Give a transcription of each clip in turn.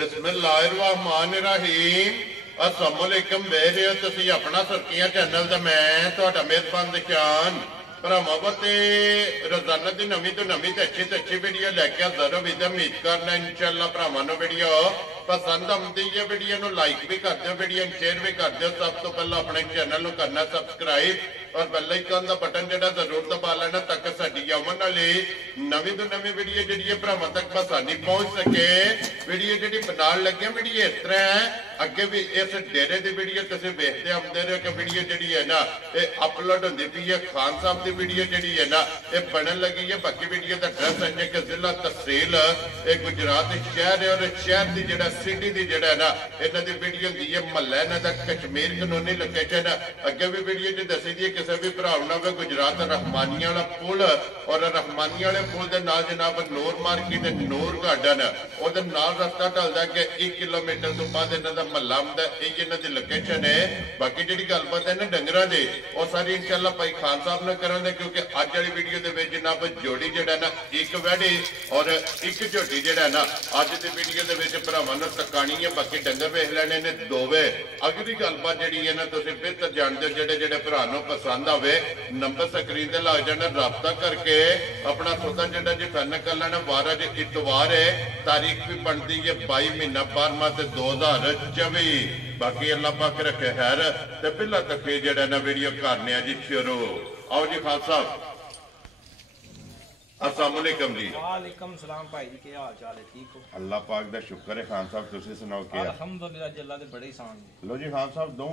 बिस्मिल्लाहिर्रहमानिर्रहीम। अस्सलामुअलैकुम। वेख रहे हो तुसीं अपना सुर्खियां चैनल ते मैं तुहाडा मेज़बान दिशान भरावां ते रोजाना की नवीं तो नवीं ते अच्छी वीडियो लैके हाज़र हो। उम्मीद करना इंशाअल्लाह भरावां नूं वीडियो पसंद आउंदी है। वीडियो नूं लाइक भी कर दो, वीडियो शेयर भी कर दो। सब तो पहले अपने चैनल नूं करना सब्सक्राइब और बेल आइकन का बटन जिहड़ा जरूर दबा लेना ताकि साडी आउण वाली नवीं तो नवीं वीडियो जिहड़ी भरावां तक आसानी पहुंच सके। वीडियो जिहड़ी बनाउण लगे वीडियो इस तरह है, अगे भी इस डेरे की वीडियो तुसीं वेखदे आउंदे रहो कि वीडियो जिहड़ी है ना ये अपलोड होंदी पई है। खान साहब की वीडियो जिहड़ी है ना ये बनन लगी है। बाकी वीडियो का एड्रैस है कि जिला तहसील गुजरात शहर है और शहर की जिहड़ा सिटी की जिहड़ा है ना इन्हां दी वीडियो होंदी है। महला इन्हां दा कश्मीर कानूनी लोकेशन अगे भी वीडियो च दसी दी है। किसी भी भरा होवे गुजरात रहमानिया वाला पुल और रहमानिया वाले पुल के नाल जनाब नूर मार्केट नूर गार्डन उहदे नाल रस्ता ढलदा कि 1 किलोमीटर तो बाद इन्हां दा महला आउंदा। यही इन्हां दी लोकेशन है। बाकी जिहड़ी गलबात है ना डंगरां दी वो सारी इंशाअल्लाह भाई खान साहब नाल करांगे क्योंकि अज वाली वीडियो दे विच जनाब जोड़ी जिहड़ा ना एक वैड़ी और एक झोटी जिहड़ा ना अज दी वीडियो दे विच भरावां नूं तकाणी है। बाकी डंगर वेख लैणे ने दोवे। अगली गलबात जिहड़ी है ना तुसीं बेहतर जाणदे हो। जिहड़े भरा नूं पसंद आवे नंबर स्क्रीन ते लग जाना, राबता करके अपना सौदा जिहड़ा जी फाइनल कर लेना। वार अज इतवार है, तारीख भी बनती है 22 महीना 12वां 2024। बाकी अल्लाह पाक रखे खैर। ते पहला तक जिहड़ा ना वीडियो करने जी शुरू। आओ जी खान साहब। अस्सलामुअलैकुम जी। वालेकुम सलाम भाई जी, क्या हाल चाल है? ठीक हो? अल्लाह पाक दा शुक्र है। खान साहब तुसीं सुनाओ क्या? अल्हम्दुलिल्लाह जल्ला दे बड़े सान जी। लो जी खान साहब दो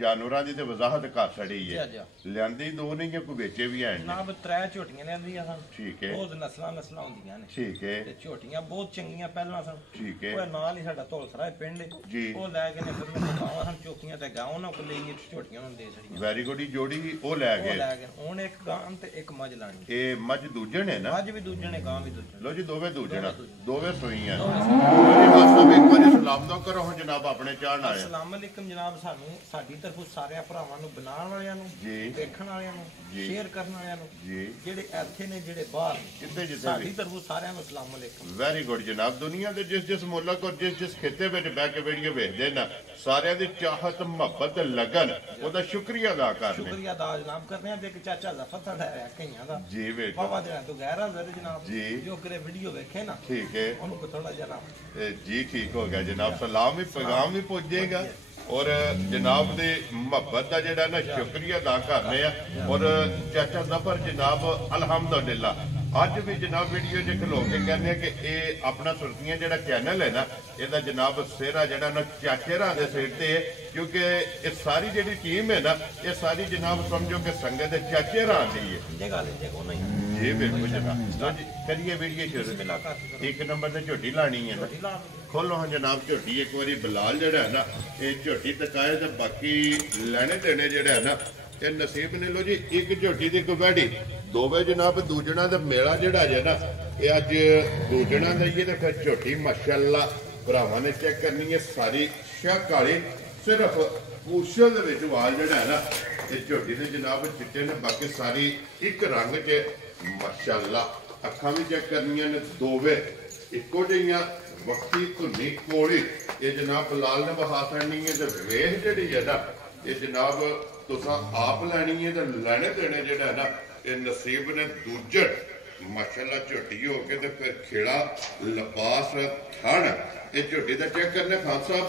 जानवरां दी ते वजाहत कर छड़ी है। जी लियांदी दो नहीं है, कोई बेचे भी हैं जनाब 3 झोटियां लियांदियां सन। ठीक है। बहुत नस्लां होंदियां ने। ठीक है। ते झोटियां बहुत चंगियां पहला सन। ठीक है। ओए नाल ही साडा धौलसरा पिंड है जी। ओ लै के ने फिर मैं गावां सन चौकियां ते गांव ना को लेई झोटियां नूं दे छड़ियां। वेरी गुड जोड़ी ओ लै गए। हुण एक गां ते एक मझ लानी। ए मझ दूजन है ना? मझ भी दूजन है, गां भी दूजन। लो जी दोवे दूजन दोवे सोईयां। एक बार सलाम दो करो हुण जनाब अपने चाहण आए। अस्सलाम वालेकुम जनाब। सानू साडी तरफों सारे भरावां नूं बनाउण वालियां नूं जी, देखण वालियां नूं शेयर करन वालियां नूं जी, जेडे इत्थे ने जेडे बाहर किते जिते साडी तरफों सारियां नूं अस्सलाम वालेकुम। वेरी गुड जनाब। दुनिया के जिस मुल्क और जिस खिते में बह के वीडियो वेखदे ना सारियां दी चाहत मुहब्बत लगन ओदा शुक्रिया अदा करने। शुक्रिया अदा जनाब करने हैं। एक चाचा जफर सा है कईयां दा जी बेटा बाबा दे तो गैर हाज़र जनाब जी जो करे वीडियो देखे ना ठीक है उनको थोड़ा जरा जी ठीक हो गया जनाब। सलाम भी पैगाम भी पहुंचेगा और जनाब दे मुहब्बत का जिहड़ा ना शुक्रिया अदा करने और चाचा जफर जनाब अल्हम्दुलिल्लाह अज भी जनाब वीडियो च खलो के कहने कि ये अपना सुर्खियां जिहड़ा चैनल है ना ਇਹਦਾ जनाब सेहरा जिहड़ा ना चाचे रा दे सिर ते है क्योंकि ये सारी जिहड़ी टीम है ना ये सारी जनाब समझो कि संगत दे चाचे रा दी है। जी बिल्कुल जनाब। करिए वीडियो शुरू। एक नंबर ते झोटी लानी है ना। खोलो हाँ जनाब झोटी एक बारी बिलाल जिहड़ा है ना ये झोटी तकाए ते बाकी लेने देने जिहड़ा है ना ये नसीब ने। लो जी एक झोटी दी एक वैड़ी दोवे जनाब दूजना दा मेला जिहड़ा है ना ये अज दूजना दा ही ते फिर झोटी माशाअल्लाह भरावां ने चेक करनी है सारी शाह काली सिर्फ पूछल दे विच वाल जिहड़ा है ना ये झोटी दे जनाब चिट्टे ने बाकी सारी एक रंग च माशाअल्लाह। अखां भी चेक करनियां ने दोवे इक्को जिहियां वक्ती धुनी कोली ये जनाब लाल ने बहा छड़नी है ते वेख जिहड़ी है ना ये जनाब तुसां आप लैनी है ते लैने देने जिहड़ा है ना ये नसीब ने दूजन माशाअल्लाह झोटी हो के ते फिर खेड़ा लिबास थण ये झोटी दा चेक करने खान साहब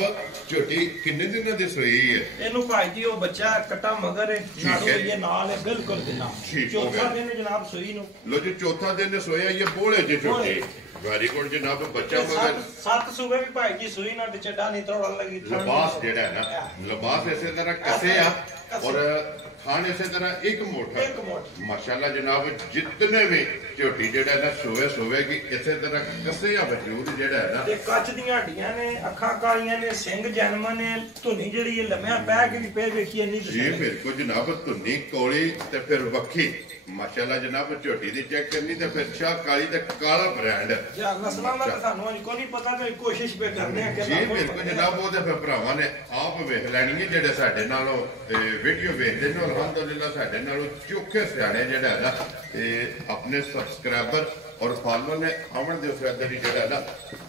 झोटी किन्ने दिनां दी सोई है? इनु भाई जी ओ बच्चा कटा मगर है नालो ये नाल है बिल्कुल दिना चौथा दिन जनाब सोई नु। लो जी चौथा दिन सोया ये बोले जे झोटी। वेरी गुड जनाब। बच्चा मगर 7 सुबह भी भाई जी सोई ना चड्डा नहीं तोड़न लगी। लिबास जेड़ा है ना लिबास इसे तरह कसे आ और खान इसे तरह एक मोटा माशाअल्लाह जनाब जितने भी झोटी जेड़ा ना सोवे सोवेगी इसे तरह कसे आ वजूद जेड़ा है ना ते कच दी हड्डियां ने अखां कालियां ने सिंग जन्म ने धुनी जेड़ी ये लम्या पै के भी पे देखिए नहीं जी बिल्कुल जनाब धुनी कोली ते फिर वक्खी माशाअल्लाह जनाब झोटी दी चेक करनी ते फिर शाह काली ते काला ब्रांड जी नस्लां दा सानू अज कोई नहीं पता ते कोशिश पे करने आ कि जी बिल्कुल जनाब वो ते फिर भरावां ने आप वेख लैनी है जेड़े साडे नालों वीडियो वेखदे ने अल्हम्दुलिल्लाह साडे नालों चोखे सियाणे जेड़ा है ना अपने सब्सक्राइबर ਔਰ ਫਾਲੋ ਨੇ ਆਵਣ ਦੇ ਫਾਇਦੇ ਦੀ ਜਿਹੜਾ ਨਾ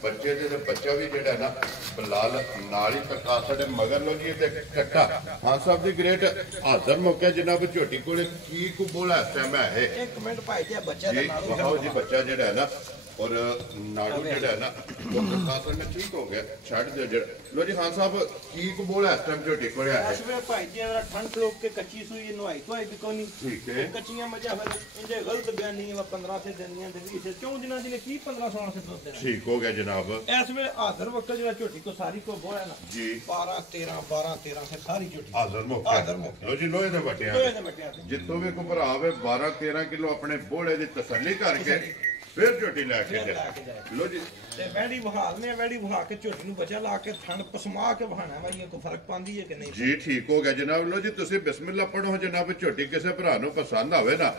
ਬੱਚੇ ਦੇ ਬੱਚਾ ਵੀ ਜਿਹੜਾ ਨਾ ਬਲਾਲ ਨਾਲ ਹੀ ਟਕਾ ਸਾਡੇ ਮਗਰ ਲੋ ਜੀ ਤੇ ਕੱਟਾ ਹਾਂ ਸਾਹਿਬ ਦੀ ਗ੍ਰੇਟ ਹਾਜ਼ਰ ਮੌਕੇ ਜਨਾਬ ਝੋਟੀ ਕੋਲੇ ਕੀ ਕੁ ਬੋਲਾ ਇਸ ਟਾਈਮ ਹੈ ਇਹ 1 ਮਿੰਟ ਭਾਈ ਜੀ ਬੱਚਾ ਦੇ ਨਾਲ ਵਾਹੋ ਜੀ ਬੱਚਾ ਜਿਹੜਾ ਹੈ ਨਾ ਔਰ ਨਾੜੂ ਜਿਹੜਾ ਹੈ ਨਾ ਉਹ ਖਾਸਰ ਨੇ ਠੀਕ ਹੋ ਗਿਆ ਛੱਡ ਦਿਓ ਜਿਹੜਾ ਲੋ ਜੀ ਹਾਂ ਸਾਹਿਬ ਕੀ ਕੁ ਬੋਲਾ ਇਸ ਟਾਈਮ ਝੋਟੀ ਕੋਲੇ ਹੈ ਇਸ ਵੇ ਭਾਈ ਜੀ ਦਾ ਠੰਡ ਲੋਕ ਕੇ ਕੱਚੀ ਸੂਈ ਨਵਾਈ ਤੋਂ ਆਈ ਬਿਕੋਨੀ ਠੀਕ ਹੈ ਕੱਚੀਆਂ ਮੱਝਾਂ ਫਿਰ ਇੰਦੇ ਗਲਤ ਬਿਆਨੀ ਵਾ 15 ਸੇ ਦਿਨੀਆਂ ਦੇ 20 ਸੇ 4 ਦਿਨਾਂ ਦੀ ਕੀ 15 16 ਸੇ ਦੁੱਧ ਦੇਣਾ ਠੀਕ ਹੋ ਗਿਆ ਜਨਾਬ ਇਸ ਵੇਲੇ ਹਾਜ਼ਰ ਵਕਤ ਜਿਹੜਾ ਝੋਟੀ ਕੋ ਸਾਰੀ ਕੋ ਬੋਇਆ ਨਾ ਜੀ 12 13 ਸੇ ਸਾਰੀ ਝੋਟੀ ਹਾਜ਼ਰ ਮੌਕੇ ਲੋ ਜੀ ਲੋਹੇ ਦੇ ਵਟਿਆ ਲੋਹੇ ਦੇ ਵਟਿਆ ਜਿੱਥੋਂ ਵੀ ਕੋ ਭਰਾ ਆਵੇ 12 13 ਕਿਲੋ ਆਪਣੇ ਬੋਲੇ ਦੀ ਤਸੱਲੀ ਕਰਕੇ ਫਿਰ ਝੋਟੀ ਲੈ ਕੇ ਜਾਏ ਲੋ ਜੀ ਤੇ ਵੈੜੀ ਬਹਾਲ ਨੇ ਵੈੜੀ ਬਹਾ ਕੇ ਝੋਟੀ ਨੂੰ ਬਚਾ ਲਾ ਕੇ ਥਣ ਪਸਮਾ ਕੇ ਬਹਾਣਾ ਵਾ ਇਹ ਕੋ ਫਰਕ ਪਾਉਂਦੀ ਹੈ ਕਿ ਨਹੀਂ ਜੀ ਠੀਕ ਹੋ ਗਿਆ ਜਨਾਬ ਲੋ ਜੀ ਤੁਸੀਂ ਬਿਸਮਿਲ੍ਲਾ ਪੜੋ ਜਨਾਬ ਝੋਟੀ ਕਿਸੇ ਭਰਾ ਨੂੰ ਪਸੰਦ ਆਵੇ ਨਾ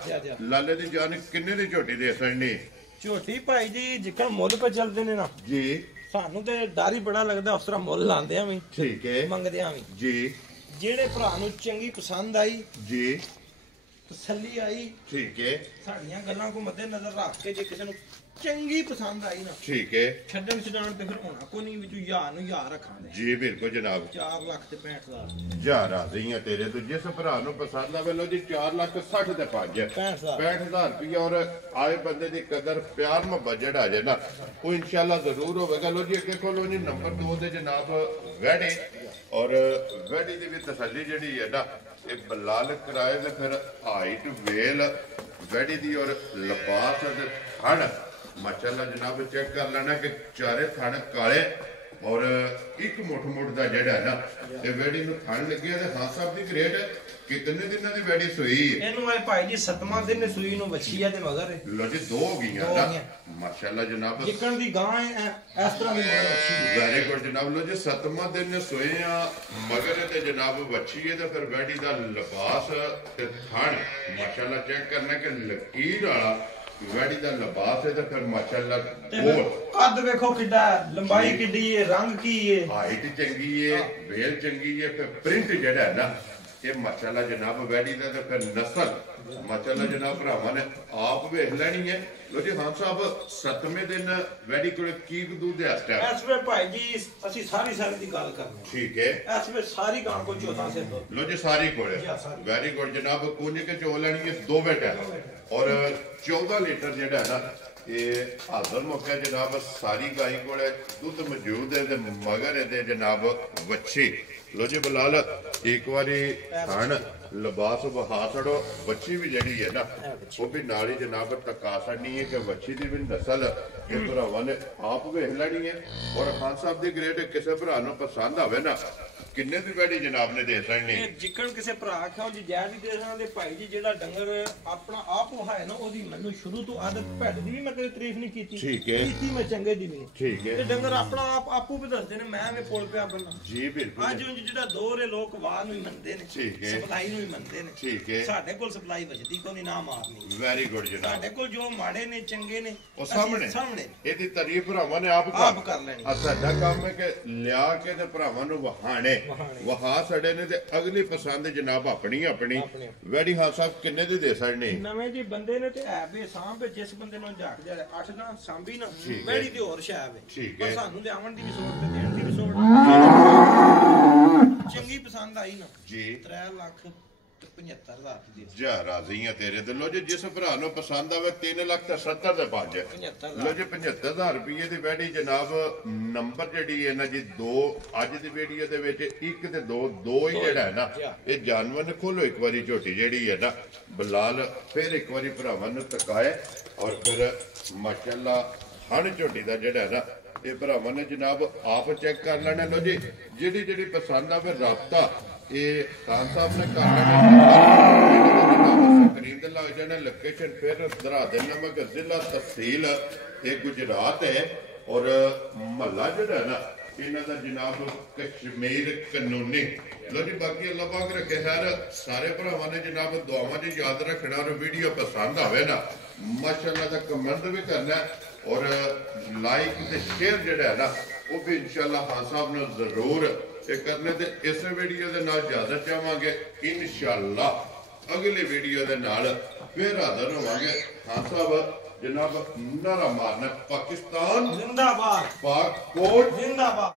ਲਾਲੇ ਦੀ ਜਾਨ ਕਿੰਨੇ ਦੀ ਝੋਟੀ ਦੇ ਸਕਣੀ ਝੋਟੀ ਭਾਈ ਜੀ ਜਿੱਕਣ ਮੁੱਲ ਪੇ ਚੱਲਦੇ ਨੇ ਨਾ ਜੀ ਸਾਨੂੰ ਤੇ ਡਰ ਹੀ ਬੜਾ ਲੱਗਦਾ ਉਸ ਤਰ੍ਹਾਂ ਮੁੱਲ ਲਾਉਂਦੇ ਆ ਵੀ ਠੀਕ ਹੈ ਮੰਗਦੇ ਆ ਵੀ ਜੀ ਜਿਹੜੇ ਭਰਾ ਨੂੰ ਚੰਗੀ ਪਸੰਦ ਆਈ ਜੀ ਤਸੱਲੀ ਆਈ ਠੀਕ ਹੈ ਸਾਡੀਆਂ ਗੱਲਾਂ ਕੋ ਮੱਦੇ ਨਜ਼ਰ ਰੱਖ ਕੇ ਜੇ ਕਿਸੇ ਨੂੰ ਚੰਗੀ ਪਸੰਦ ਆਈ ਨਾ ਠੀਕ ਹੈ ਛੱਡਣ ਛਡਾਣ ਤੇ ਫਿਰ ਹੋਣਾ ਕੋਈ ਨਹੀਂ ਵਿੱਚੋਂ ਯਾਰ ਨੂੰ ਯਾਰ ਰੱਖਾਂਗੇ ਜੀ ਬਿਲਕੁਲ ਜਨਾਬ 4 ਲੱਖ ਤੇ 65,000 ਜਾ ਰਾਜ਼ੀ ਆ ਤੇਰੇ ਤੋਂ ਜਿਸ ਭਰਾ ਨੂੰ ਪਸੰਦ ਆਵੇ ਲੋ ਜੀ 4 ਲੱਖ 60 ਤੇ 5 65,000 ਰੁਪਇਆ ਔਰ ਆਏ ਬੰਦੇ ਦੀ ਕਦਰ ਪਿਆਰ ਮੁਹੱਬਤ ਜਿਹੜਾ ਜੇ ਨਾ ਉਹ ਇਨਸ਼ਾਅੱਲਾ ਜ਼ਰੂਰ ਹੋਵੇਗਾ ਲੋ ਜੀ ਅੱਗੇ ਕੋਲੋਂ ਜੀ ਨੰਬਰ 2 ਦੇ ਜਨਾਬ ਵੈੜੇ ਔਰ ਵੈੜੀ ਦੀ ਵੀ ਤਸੱਲੀ ਜਿਹੜੀ ਹੈ ਨਾ ਇਹ ਬਲਾਲ ਕਰਾਏ ਤੇ ਫਿਰ ਹਾਈਟ ਵੇਲ ਵੈੜੀ ਦੀ ਔਰ ਲਿਬਾਸ ਤੇ ਥਣ ਮਾਸ਼ਾਅੱਲਾ ਜਨਾਬ ਚੈੱਕ ਕਰ ਲੈਣਾ ਕਿ ਚਾਰੇ ਥਣ ਕਾਲੇ ਔਰ ਇੱਕ ਮੁੱਠ ਦਾ ਜਿਹੜਾ ਨਾ ਤੇ ਵੈੜੀ ਨੂੰ ਥਣ ਲੱਗਿਆ ਤੇ ਹਾਂ ਸਾਹਿਬ ਦੀ ਗ੍ਰੇਡ ਕਿੰਨੇ ਦਿਨਾਂ ਦੀ ਵੈੜੀ ਸੂਈ ਇਹਨੂੰ ਆਏ ਭਾਈ ਜੀ 7ਵਾਂ ਦਿਨ ਸੂਈ ਨੂੰ ਵੱਛੀ ਆ ਤੇ ਮਗਰ ਲੋ ਜੀ 2 ਹੋ ਗਈਆਂ ਨਾ ਮਾਸ਼ਾਅੱਲਾ ਜਨਾਬ ਜਿੱਕਣ ਦੀ ਗਾਂ ਹੈ ਇਸ ਤਰ੍ਹਾਂ ਦੀ ਮਗਰ ਵੱਛੀ ਵੈਰੀ ਗੁੱਡ ਜਨਾਬ ਲੋ ਜੀ 7ਵਾਂ ਦਿਨ ਸੋਏ ਆ ਮਗਰ ਤੇ ਜਨਾਬ ਵੱਛੀ ਹੈ ਤੇ ਫਿਰ ਵੈੜੀ ਦਾ ਲਿਬਾਸ ਤੇ ਥਣ ਮਾਸ਼ਾਅੱਲਾ ਚੈੱਕ ਕਰਨਾ ਕਿ ਲਕੀਰ ਵਾਲਾ ਵੈੜੀ ਦਾ ਲਿਬਾਸ ਹੈ ਤੇ ਫਿਰ ਮਾਸ਼ਾਅੱਲਾ ਹੋਰ ਕੱਦ ਵੇਖੋ ਕਿੱਡਾ ਲੰਬਾਈ ਕਿੱਡੀ ਹੈ ਰੰਗ ਕੀ ਹੈ ਹਾਈਟ ਚੰਗੀ ਹੈ ਵੇਲ ਚੰਗੀ ਹੈ ਫਿਰ ਪ੍ਰਿੰਟ ਜਿਹੜਾ ਹੈ ਨਾ ਇਹ ਮਾਸ਼ਾਅੱਲਾ ਜਨਾਬ ਵੈੜੀ ਦਾ ਤੇ ਫਿਰ ਨਸਲ ਮਾਸ਼ਾਅੱਲਾ ਜਨਾਬ ਭਰਾਵਾਂ ਨੇ ਆਪ ਵੇਖ ਲੈਣੀ ਹੈ ਲੋ ਜੀ ਹਾਂ ਸਾਹਿਬ 7ਵੇਂ ਦਿਨ ਵੈੜੀ ਕੋਲ ਕੀ ਦੁੱਧ ਹੈ ਇਸ ਟਾਈਮ ਇਸ ਵੇ ਭਾਈ ਜੀ ਅਸੀਂ ਸਾਰੀ ਦੀ ਗੱਲ ਕਰਨੀ ਠੀਕ ਹੈ ਇਸ ਵੇ ਸਾਰੀ ਗਾਂ ਕੋ 14 ਸੇ ਲੋ ਜੀ ਸਾਰੀ ਕੋਲ ਵੈਰੀ ਗੁੱਡ ਜਨਾਬ ਕੁੰਜ ਕੇ ਚੋ ਲੈਣੀ ਹੈ 2 ਬੇਟਾ ਔਰ 14 ਲੀਟਰ ਜਿਹੜਾ ਹੈ ਨਾ ਇਹ ਹਾਜ਼ਰ ਮੌਕਾ ਜਨਾਬ ਸਾਰੀ ਗਾਈ ਕੋਲੇ ਦੁੱਧ ਮੌਜੂਦ ਹੈ ਤੇ ਮਗਰ ਇਹਦੇ ਜਨਾਬ ਵੱਛੀ ਲੋ ਜੀ ਬਲਾਲ ਇੱਕ ਵਾਰੀ ਹਣ ਲਿਬਾਸ ਵਹਾ ਛੜੋ ਵੱਛੀ ਵੀ ਜਿਹੜੀ ਹੈ ਨਾ ਉਹ ਵੀ ਨਾਲ ਹੀ ਜਨਾਬ ਟਕਾ ਛੜਨੀ ਹੈ ਕਿ ਵੱਛੀ ਦੀ ਵੀ ਨਸਲ ਇਹ ਭਰਾਵਾਂ ਨੇ ਆਪ ਵੇਖ ਲੈਣੀ ਹੈ ਔਰ ਖਾਨ ਸਾਹਿਬ ਦੀ ਗ੍ਰੇਡ ਕਿਸੇ ਭਰਾ ਨੂੰ ਪਸੰਦ ਆਵੇ ਨਾ ਕਿੰਨੇ ਦੀ ਵੈੜੀ ਜਨਾਬ ਨੇ ਦੇ ਸਕਣੀ ਇਹ ਜਿੱਕਣ ਕਿਸੇ ਭਰਾ ਆਖਿਆ ਜੀ ਜੈ ਵੀ ਦੇ ਸਕਦੇ ਭਾਈ ਜੀ ਜਿਹੜਾ ਡੰਗਰ ਆਪਣਾ ਆਪ ਵਹਾਏ ਨਾ ਉਹਦੀ ਮੈਨੂੰ ਸ਼ੁਰੂ ਤੋਂ ਆਦਤ ਭੈੜ ਦੀ ਵੀ ਮੈਂ ਕਦੇ ਤਾਰੀਫ ਨਹੀਂ ਕੀਤੀ ਠੀਕ ਹੈ ਕੀਤੀ ਮੈਂ ਚੰਗੇ ਦੀ ਵੀ ਠੀਕ ਹੈ ਤੇ ਡੰਗਰ ਆਪਣਾ ਆਪੂ ਵੀ ਦੱਸਦੇ ਨੇ ਮੈਂ ਵੀ ਪੁੱਲ ਪਿਆ ਬੰਨਾ ਜੀ ਬਿਲਕੁਲ ਅੱਜ ਜਿਹੜਾ ਦੌਰ ਹੈ ਲੋਕ ਵਾਹ ਨੂੰ ਹੀ ਮੰਨਦੇ ਨੇ ਠੀਕ ਹੈ ਸਪਲਾਈ ਨੂੰ ਹੀ ਮੰਨਦੇ ਨੇ ਠੀਕ ਹੈ ਸਾਡੇ ਕੋਲ ਸਪਲਾਈ ਵੱਜਦੀ ਕੋਈ ਨਹੀਂ ਨਾ ਮਾਰਨੀ ਵੈਰੀ ਗੁੱਡ ਜਨਾਬ ਸਾਡੇ ਕੋਲ ਜੋ ਮਾੜੇ ਨੇ ਚੰਗੇ ਨੇ ਉਹ ਸਾਹਮਣੇ ਇਹਦੀ ਤਾਰੀਫ ਭਰਾਵਾਂ ਨੇ ਆਪ ਕਰ ਲੈਣੀ ਸਾਡਾ ਕੰਮ ਹੈ ਕਿ ਲਿਆ ਕੇ ਤੇ ਭਰਾਵਾਂ ਨੂੰ ਵਹਾਣੇ ਵਹਾ ਸਾਡੇ ਨੇ ਤੇ ਅਗਲੀ ਪਸੰਦ ਜਨਾਬ ਆਪਣੀ ਵੈੜੀ ਹਾਂ ਸਾਹਿਬ ਕਿੰਨੇ ਦੀ ਦੇ ਸਕਦੇ ਨਵੇਂ ਜੀ ਬੰਦੇ ਨੇ ਤੇ ਐ ਵੇ ਸਾਂਭ ਜਿਸ ਬੰਦੇ ਨੂੰ ਝਾਕ ਜਾ 8 ਦਾ ਸਾਂਭੀ ਨਾ ਵੈੜੀ ਦੀ ਹੋਰ ਸ਼ਾਇ ਠੀਕ ਹੈ ਸਾਨੂੰ ਲਿਆਵਣ ਦੀ ਵੀ ਸੋਚ ਤੇ ਦੇਣ ਦੀ ਵੀ ਸੋਚ ਚੰਗੀ ਪਸੰਦ ਆਈ ਨਾ ਜੀ 3 ਲੱਖ 75,000 ਦੀ ਜਾ ਰਾਜ਼ੀ ਆ ਤੇਰੇ ਦਿਲੋਂ ਜੇ ਜਿਸ ਭਰਾ ਨੂੰ ਪਸੰਦ ਆਵੇ 3,70,000 ਦੇ ਪੰਜ ਲੋ ਜੀ 75,000 ਰੁਪਏ ਦੀ ਵੈੜੀ ਜਨਾਬ ਨੰਬਰ ਜਿਹੜੀ ਹੈ ਨਾ ਜੀ 2 ਅੱਜ ਦੀ ਵੀਡੀਓ ਦੇ ਵਿੱਚ 1 ਤੇ 2 ਹੀ ਜਿਹੜਾ ਹੈ ਨਾ ਇਹ ਜਾਨਵਰ ਨੇ ਖੋਲੋ ਇੱਕ ਵਾਰੀ ਝੋਟੀ ਜਿਹੜੀ ਹੈ ਨਾ ਬਲਾਲ ਫਿਰ ਇੱਕ ਵਾਰੀ ਭਰਾਵਾਂ ਨੂੰ ਤਕਾਏ ਔਰ ਫਿਰ ਮਾਸ਼ਾਅੱਲਾ ਹਣ ਝੋਟੀ ਦਾ ਜਿਹੜਾ ਨਾ ਇਹ ਭਰਾਵਾਂ ਨੇ ਜਨਾਬ ਆਪ ਚੈੱਕ ਕਰ ਲੈਣਾ ਲੋ ਜੀ ਜਿਹੜੀ ਪਸੰਦ ਆਵੇ ਰਾਬਤਾ ਇਹ ਖਾਨ ਸਾਹਿਬ ਨੇ ਸਕਰੀਨ ਤੇ ਲੱਗ ਜਾਣਾ ਲੋਕੇਸ਼ਨ ਫਿਰ ਦਰਾ ਦੇਣਾ ਮੈਂ ਕਿ ਜ਼ਿਲ੍ਹਾ ਤਹਿਸੀਲ ਇਹ ਗੁਜਰਾਤ ਹੈ ਔਰ ਮਹੱਲਾ ਜਿਹੜਾ ਨਾ ਇਹਨਾਂ ਦਾ ਜਨਾਬ ਕਸ਼ਮੀਰ ਕਾਨੂੰਨੀ ਲੋ ਜੀ ਬਾਕੀ ਅੱਲਾਹ ਪਾਕ ਰੱਖੇ ਖੈਰ ਸਾਰੇ ਭਰਾਵਾਂ ਨੇ ਜਨਾਬ ਦੁਆਵਾਂ 'ਚ ਯਾਦ ਰੱਖਣਾ ਔਰ ਵੀਡੀਓ ਪਸੰਦ ਆਵੇ ਨਾ ਮਾਸ਼ਾਅੱਲਾ ਦਾ ਕਮੈਂਟ ਵੀ ਕਰਨਾ ਔਰ ਲਾਈਕ ਤੇ ਸ਼ੇਅਰ ਜਿਹੜਾ ਹੈ ਨਾ ਉਹ ਵੀ ਇਨਸ਼ਾਅੱਲਾ ਖਾਨ ਸਾਹਿਬ ਨੂੰ ਜ਼ਰੂਰ ਇਹ ਕਰਨੇ ਤੇ ਇਸ ਵੀਡੀਓ ਦੇ ਨਾਲ ਇਜਾਜ਼ਤ ਚਾਹਾਂਗੇ ਇਨਸ਼ਾਅੱਲਾ ਅਗਲੀ ਵੀਡੀਓ ਦੇ ਨਾਲ ਫਿਰ ਹਾਜ਼ਰ ਹੋਵਾਂਗੇ ਖਾਨ ਸਾਹਿਬ जनाब नारा मारना पाकिस्तान जिंदाबाद पाक कोट जिंदाबाद।